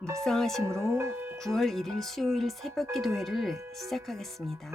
묵상하심으로 9월 1일 수요일 새벽 기도회를 시작하겠습니다.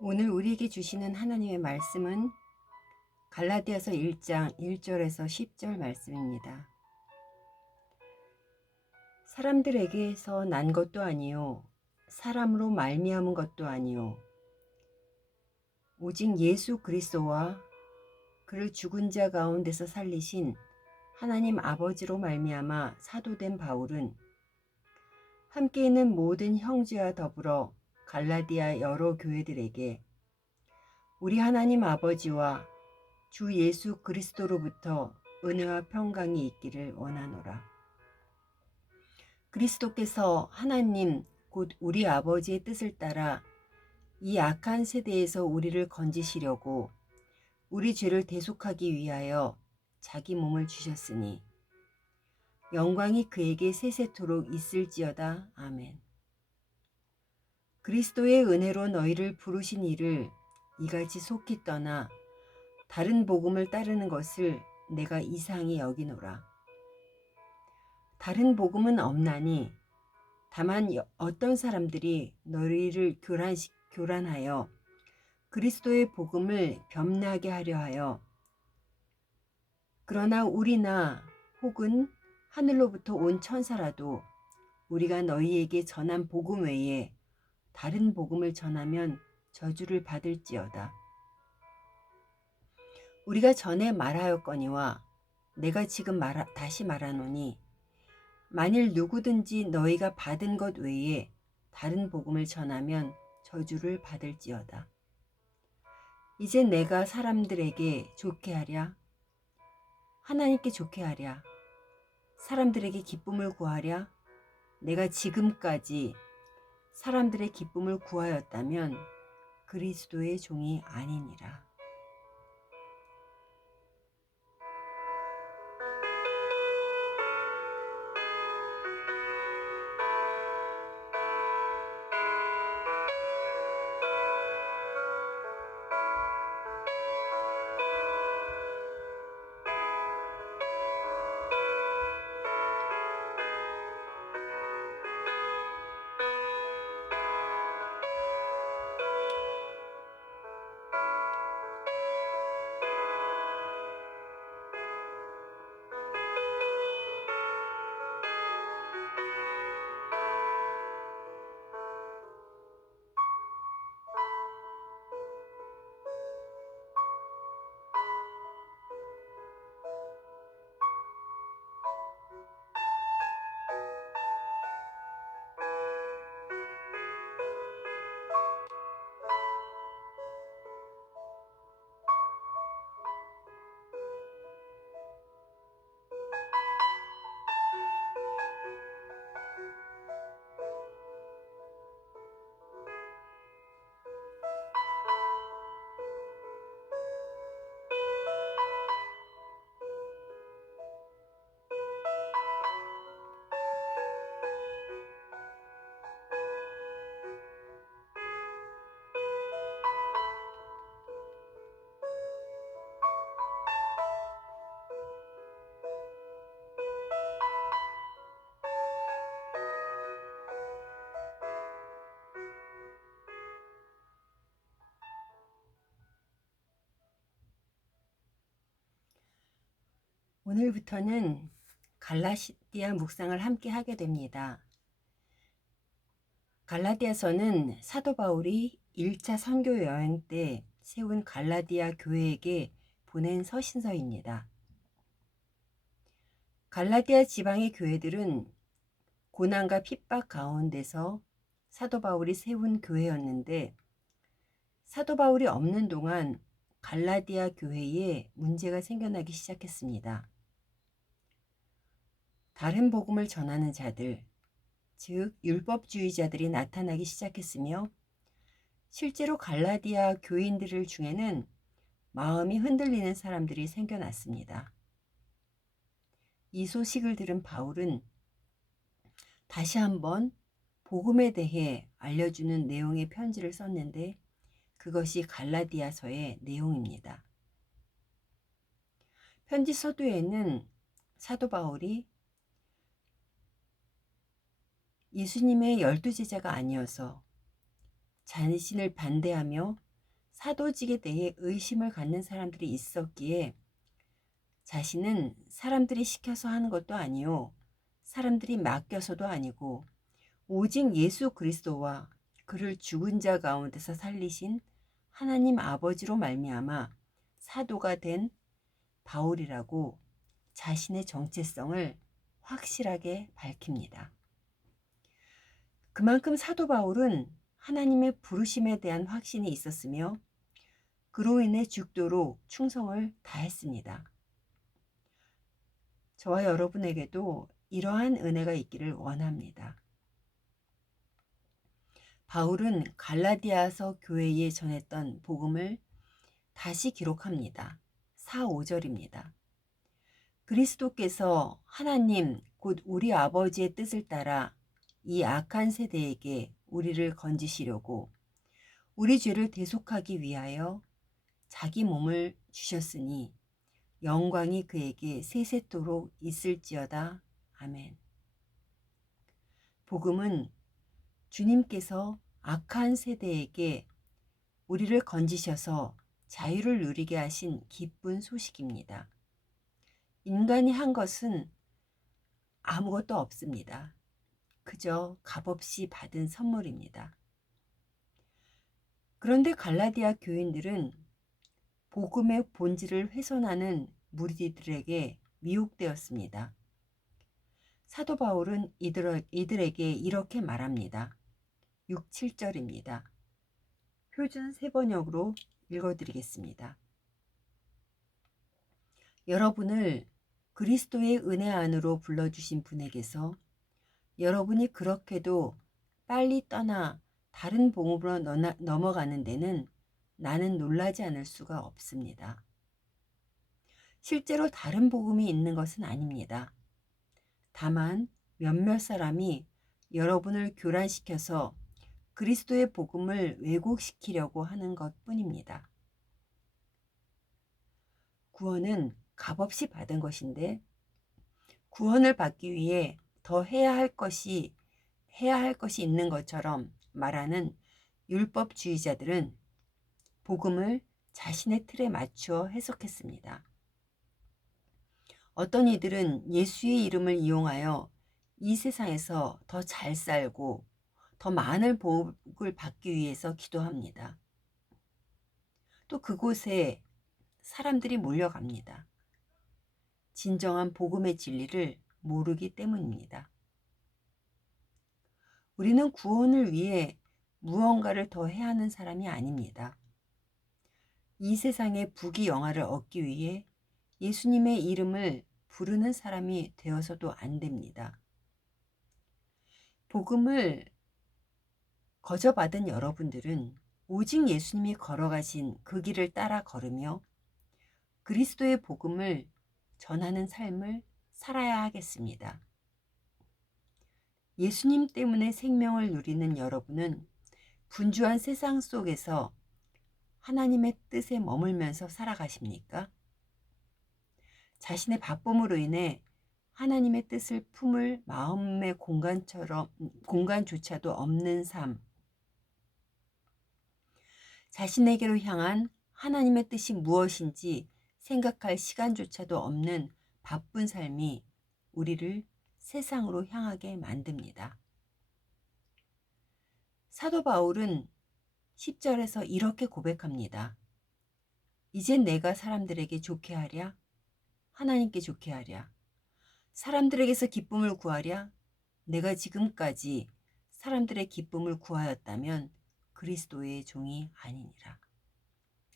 오늘 우리에게 주시는 하나님의 말씀은 갈라디아서 1장 1절에서 10절 말씀입니다. 사람들에게서 난 것도 아니요 사람으로 말미암은 것도 아니요 오직 예수 그리스도와 그를 죽은 자 가운데서 살리신 하나님 아버지로 말미암아 사도된 바울은 함께 있는 모든 형제와 더불어 갈라디아 여러 교회들에게 우리 하나님 아버지와 주 예수 그리스도로부터 은혜와 평강이 있기를 원하노라. 그리스도께서 하나님 곧 우리 아버지의 뜻을 따라 이 악한 세대에서 우리를 건지시려고 우리 죄를 대속하기 위하여 자기 몸을 주셨으니 영광이 그에게 세세토록 있을지어다. 아멘. 그리스도의 은혜로 너희를 부르신 이를 이같이 속히 떠나 다른 복음을 따르는 것을 내가 이상히 여기노라. 다른 복음은 없나니 다만 어떤 사람들이 너희를 교란하여 그리스도의 복음을 변하게 하려 하여 그러나 우리나 혹은 하늘로부터 온 천사라도 우리가 너희에게 전한 복음 외에 다른 복음을 전하면 저주를 받을지어다. 우리가 전에 말하였거니와 내가 지금 다시 말하노니 만일 누구든지 너희가 받은 것 외에 다른 복음을 전하면 저주를 받을지어다. 이제 내가 사람들에게 좋게 하랴? 하나님께 좋게 하랴? 사람들에게 기쁨을 구하랴? 내가 지금까지 사람들의 기쁨을 구하였다면 그리스도의 종이 아니니라. 오늘부터는 갈라디아 묵상을 함께 하게 됩니다. 갈라디아서는 사도 바울이 1차 선교 여행 때 세운 갈라디아 교회에게 보낸 서신서입니다. 갈라디아 지방의 교회들은 고난과 핍박 가운데서 사도 바울이 세운 교회였는데, 사도 바울이 없는 동안 갈라디아 교회에 문제가 생겨나기 시작했습니다. 다른 복음을 전하는 자들, 즉 율법주의자들이 나타나기 시작했으며, 실제로 갈라디아 교인들 중에는 마음이 흔들리는 사람들이 생겨났습니다. 이 소식을 들은 바울은 다시 한번 복음에 대해 알려주는 내용의 편지를 썼는데, 그것이 갈라디아서의 내용입니다. 편지 서두에는 사도 바울이 예수님의 12제자가 아니어서 자신을 반대하며 사도직에 대해 의심을 갖는 사람들이 있었기에 자신은 사람들이 시켜서 하는 것도 아니요, 사람들이 맡겨서도 아니고 오직 예수 그리스도와 그를 죽은 자 가운데서 살리신 하나님 아버지로 말미암아 사도가 된 바울이라고 자신의 정체성을 확실하게 밝힙니다. 그만큼 사도 바울은 하나님의 부르심에 대한 확신이 있었으며 그로 인해 죽도록 충성을 다했습니다. 저와 여러분에게도 이러한 은혜가 있기를 원합니다. 바울은 갈라디아서 교회에 전했던 복음을 다시 기록합니다. 4, 5절입니다. 그리스도께서 하나님 곧 우리 아버지의 뜻을 따라 이 악한 세대에게 우리를 건지시려고 우리 죄를 대속하기 위하여 자기 몸을 주셨으니 영광이 그에게 세세토록 있을지어다. 아멘. 복음은 주님께서 악한 세대에게 우리를 건지셔서 자유를 누리게 하신 기쁜 소식입니다. 인간이 한 것은 아무것도 없습니다. 그저 값없이 받은 선물입니다. 그런데 갈라디아 교인들은 복음의 본질을 훼손하는 무리들에게 미혹되었습니다. 사도 바울은 이들에게 이렇게 말합니다. 6, 7절입니다. 표준 세번역으로 읽어드리겠습니다. 여러분을 그리스도의 은혜 안으로 불러주신 분에게서 여러분이 그렇게도 빨리 떠나 다른 복음으로 넘어가는 데는 나는 놀라지 않을 수가 없습니다. 실제로 다른 복음이 있는 것은 아닙니다. 다만 몇몇 사람이 여러분을 교란시켜서 그리스도의 복음을 왜곡시키려고 하는 것뿐입니다. 구원은 값없이 받은 것인데 구원을 받기 위해 더 해야 할 것이 있는 것처럼 말하는 율법주의자들은 복음을 자신의 틀에 맞추어 해석했습니다. 어떤 이들은 예수의 이름을 이용하여 이 세상에서 더 잘 살고 더 많은 복을 받기 위해서 기도합니다. 또 그곳에 사람들이 몰려갑니다. 진정한 복음의 진리를 모르기 때문입니다. 우리는 구원을 위해 무언가를 더 해야 하는 사람이 아닙니다. 이 세상의 부귀영화를 얻기 위해 예수님의 이름을 부르는 사람이 되어서도 안 됩니다. 복음을 거저받은 여러분들은 오직 예수님이 걸어가신 그 길을 따라 걸으며 그리스도의 복음을 전하는 삶을 살아야 하겠습니다. 예수님 때문에 생명을 누리는 여러분은 분주한 세상 속에서 하나님의 뜻에 머물면서 살아가십니까? 자신의 바쁨으로 인해 하나님의 뜻을 품을 마음의 공간조차도 없는 삶, 자신에게로 향한 하나님의 뜻이 무엇인지 생각할 시간조차도 없는 바쁜 삶이 우리를 세상으로 향하게 만듭니다. 사도 바울은 10절에서 이렇게 고백합니다. 이젠 내가 사람들에게 좋게 하랴? 하나님께 좋게 하랴? 사람들에게서 기쁨을 구하랴? 내가 지금까지 사람들의 기쁨을 구하였다면 그리스도의 종이 아니니라.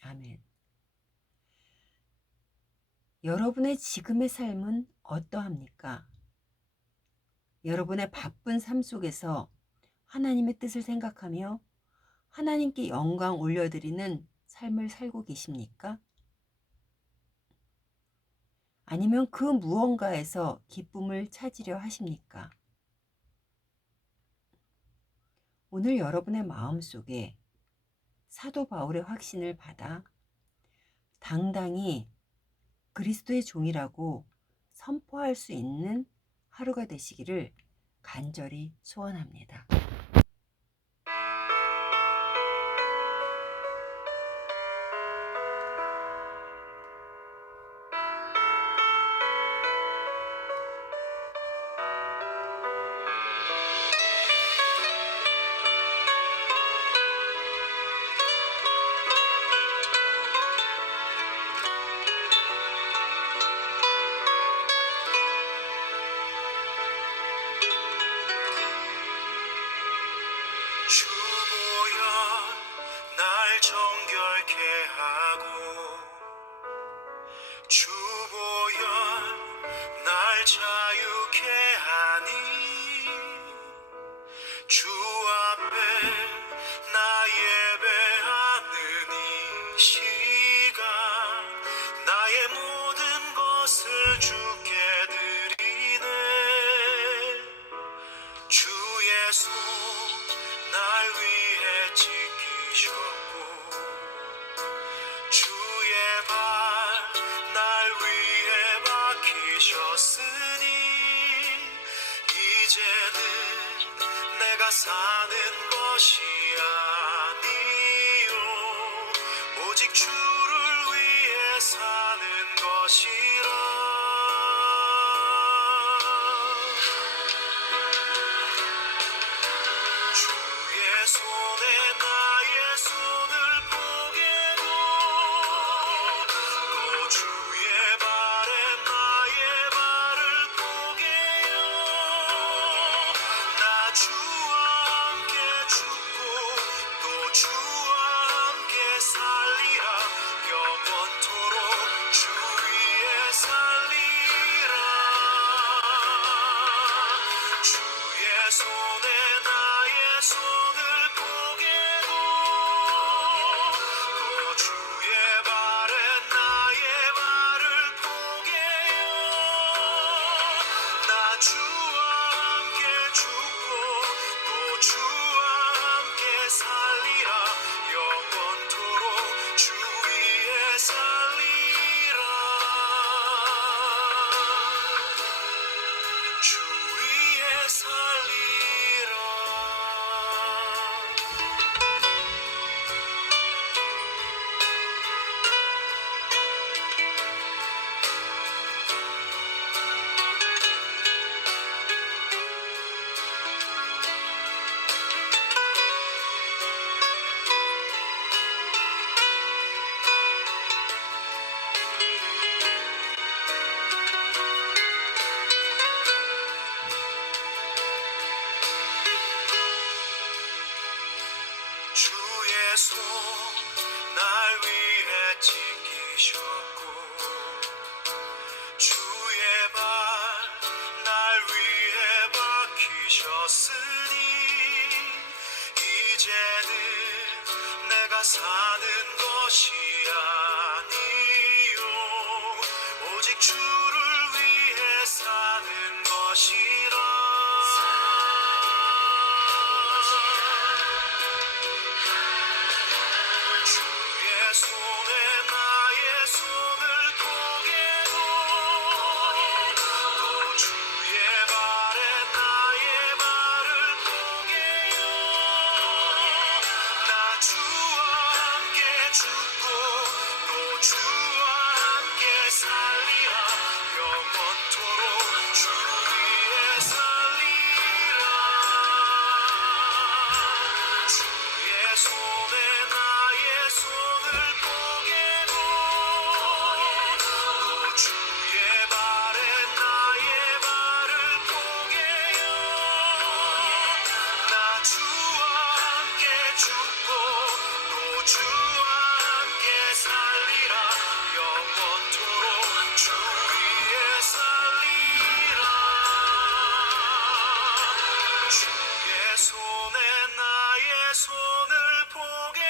아멘. 여러분의 지금의 삶은 어떠합니까? 여러분의 바쁜 삶 속에서 하나님의 뜻을 생각하며 하나님께 영광 올려드리는 삶을 살고 계십니까? 아니면 그 무언가에서 기쁨을 찾으려 하십니까? 오늘 여러분의 마음속에 사도 바울의 확신을 받아 당당히 그리스도의 종이라고 선포할 수 있는 하루가 되시기를 간절히 소원합니다. 주보여 날 정결케 하고 주보여 날 자유케 하니 주 앞에 나 예배하는 이 시간 나의 모든 것을 주께 드리네 주의 손 날 위해 지키셨고 주의 발 날 위해 박히셨으니 이제는 내가 사는 것이 아니요 오직 주를 위해 사는 것이라 주의 손에 나의 손을 보게도 또 주의 발에 나의 발을 보게요 나 주와 함께 죽고 또 주와 함께 살리라 영원토록 주 위에 살리라 주의 손에 나의 손을 보게도 또 주의 발에 나의 발을 보게요 나 주와 함께 죽고 또 주와 함께 살리라 영원토록 주 위에 살리라 주 위에 살리라 주의 손 날 위해 지키셨고 주의 발 날 위해 박히셨으니 이제는 내가 사는 것이 아니요 오직 주를 위해 사는 것이라 주의 손에 나의 손을 보게도 또 주의 발에 나의 발을 보게요 나 주와 함께 죽고 또 죽고 또 주와 함께 살리라 영원토록 주 위에 살리라 주의 손에 나의 손을 보게